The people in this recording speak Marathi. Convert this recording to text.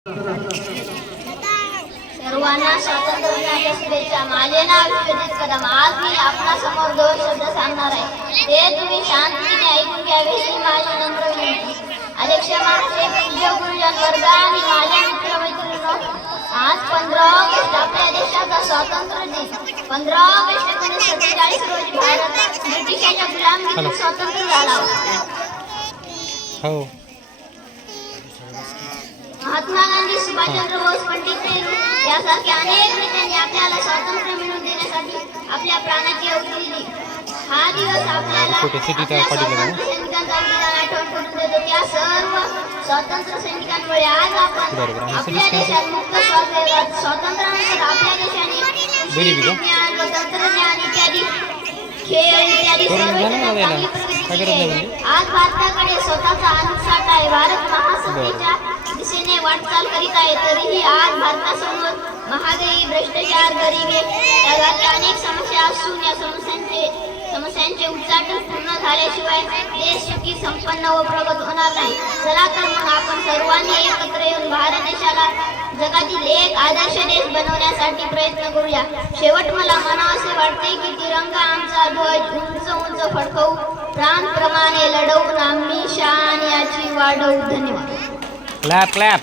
सर्वांना स्वातंत्र्य दिनाच्या शुभेच्छा. माझे नाव विश्वजित कदम. आज मी आपणासमोर दोन शब्द सांगणार आहे. ते तुम्ही शांतपणे ऐकून घ्यावे ही माझी नम्र विनंती. अध्यक्ष महाशय, पूज्य गुरुजन वर्ग आणि माझ्या मित्रमैत्रिणींनो, आज 15 ऑगस्ट आपल्या देशाचा स्वातंत्र्य दिन. 15 ऑगस्ट 1947 रोजी भारत ब्रिटिशांच्या गुलामगिरीतून स्वतंत्र झाला होता. महात्मा गांधी, सुभाषचंद्र बोस, पंडित नेहरू यासारख्या अनेक नेत्यांनी आपल्याला स्वातंत्र्य मिळवून देण्यासाठी आपल्या प्राणाची आहुती दिली. हा दिवस आपल्याला सैनिकांचा बलिदान आठवण करून देतो. त्या सर्व स्वातंत्र्य सैनिकांमुळे आज आपण आपल्या देशात मुक्त स्वातंत्र्यानंतर आपल्या देशाने विज्ञान व तंत्रज्ञान इत्यादी खेळ इत्यादी सर्व आज भारताकडे स्वतःचा अणुसाठा आहे. भारत महासत्तेच्या दिशेने वाटचाल करीत आहे. तरीही आज भारतासमोर महागाई, भ्रष्टाचार, गरिबी यासारख्या अनेक समस्या असून या समस्यांचे उच्चाटन पूर्ण झाल्याशिवाय देश सुखी, संपन्न व प्रगत होणार नाही. चला तर मग आपण सर्वांनी एकत्र येऊन भारत देशाला जगातील एक आदर्श देश बनवण्यासाठी प्रयत्न करूया. शेवट मला म्हणावेसे वाटते की तिरंगा आमचा ध्वज उंच उंच फडकवू, प्राणप्रमाणे लढवून आम्ही शान याची वाढवू. धन्यवाद. Clap clap.